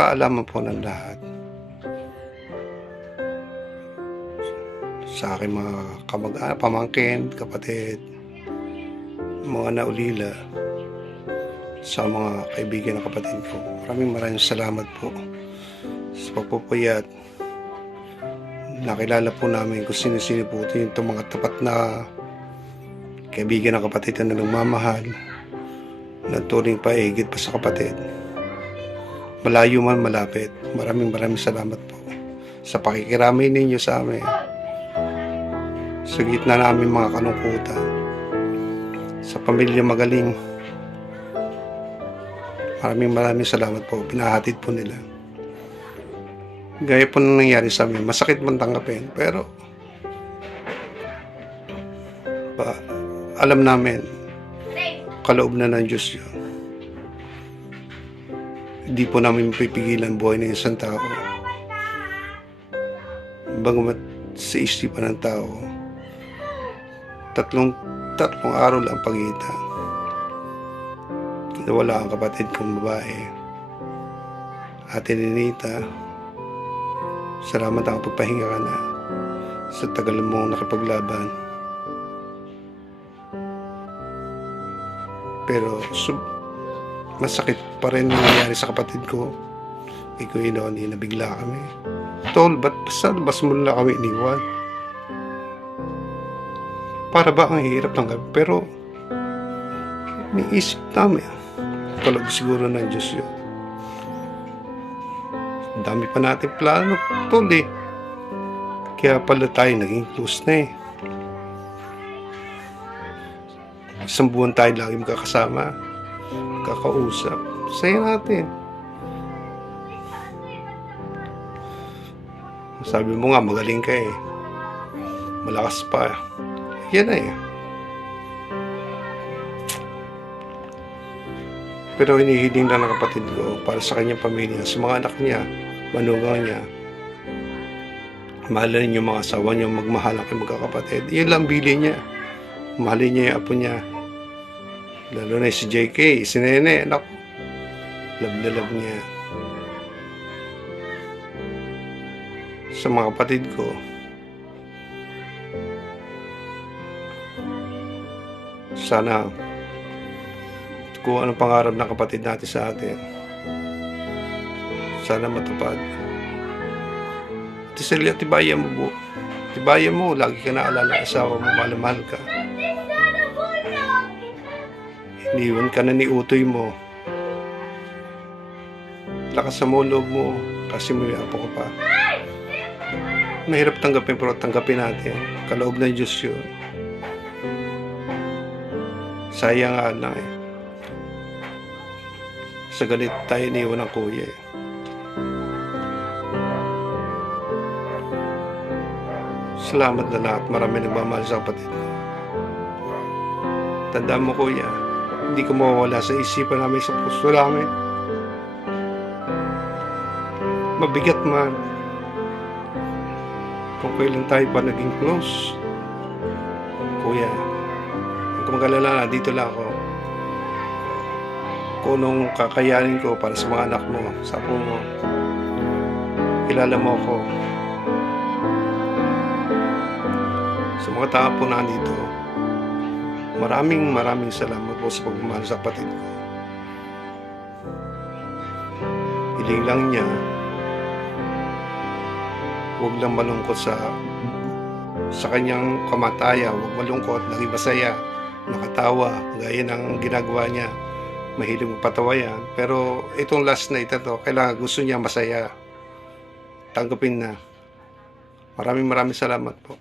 kaalaman po ng lahat. Sa aking mga kamag pamangkin, kapatid, mga naulila, sa mga kaibigan ng kapatid ko. Maraming maraming salamat po sa pagpupuyat. Nakilala po namin kung sino-sino po ito yung mga tapat na kaibigan ng kapatid na nagmamahal na turing pa higit pa sa kapatid. Malayo man malapit. Maraming maraming salamat po sa pakikiramay ninyo sa amin. Sa gitna namin mga kalungkutan. Sa pamilya magaling. Maraming maraming salamat po. Pinahatid po nila. Gaya po nang nangyari sa amin. Masakit man tanggapin. Pero pa, alam namin kaloob na ng Diyos yun. Hindi po namin mapipigilan buhay ng isang tao. Bagamat sa isipan ng tao, tatlong, tatlong araw lang pagitan. Nawala ang kapatid kong babae. Ate Ninita, salamat ang pagpahinga ka na sa tagal mong nakipaglaban. Pero sub, masakit pa rin ang nangyari sa kapatid ko. Kay Kuya Noni, nabigla kami. Tol, ba't sa labas mo na kami iniwan? Para ba ang hirap ng gabi? Pero, niisip namin. Talag siguro ng Diyos yun. Ang dami pa natin plano, tol eh. Kaya pala tayo naging close na eh. Isang buwan tayo lagi magkakasama, magkakausap. Saya natin. Sabi mo nga, magaling ka eh. Malakas pa. Yan na eh. Pero hinihiling lang ng kapatid ko para sa kanyang pamilya, sa mga anak niya, manugang niya. Mahalin yung mga asawa niyo, magmahal ang magkakapatid. Yan lang bili niya. Mahalin niya yung apo niya. Lalo na si JK, si Nene, anak. Love na love niya. Sa mga kapatid ko, sana kung anong pangarap ng kapatid natin sa atin, sana matupad. Ate Celia, tibayan mo po. Tibayan mo, lagi ka naalala asawa mo, mahal-mahal ka. Iniwan ka na ni utoy mo. Lakas sa mo loob mo kasi may apo ka pa. Mahirap tanggapin pero tanggapin natin. Kaloob ng Diyos yun. Sayang nga lang eh. Sa galit tayo iniwan ng kuya eh. Salamat na lahat. Marami nagmamahal sa kapatid. Tandaan mo kuya, hindi ko mawawala sa isipan namin sa puso namin. Mabigat man. Kung kailan tayo pa naging close. Kuya, huwag ka mag-alala, dito lang ako. Kung anong kakayanin ko para sa mga anak mo, sa apo mo. Kilala mo ako. Sa mga tao po na dito, Maraming maraming salamat po sa pagmamahal sa kapatid ko. Hiling lang niya, huwag lang malungkot sa sa kanyang kamataya, huwag malungkot, naging masaya, nakatawa, gaya ng ginagawa niya. Mahilig magpatawa yan. Pero itong last night na to, kailangan gusto niya masaya. Tanggapin na. Maraming maraming salamat po.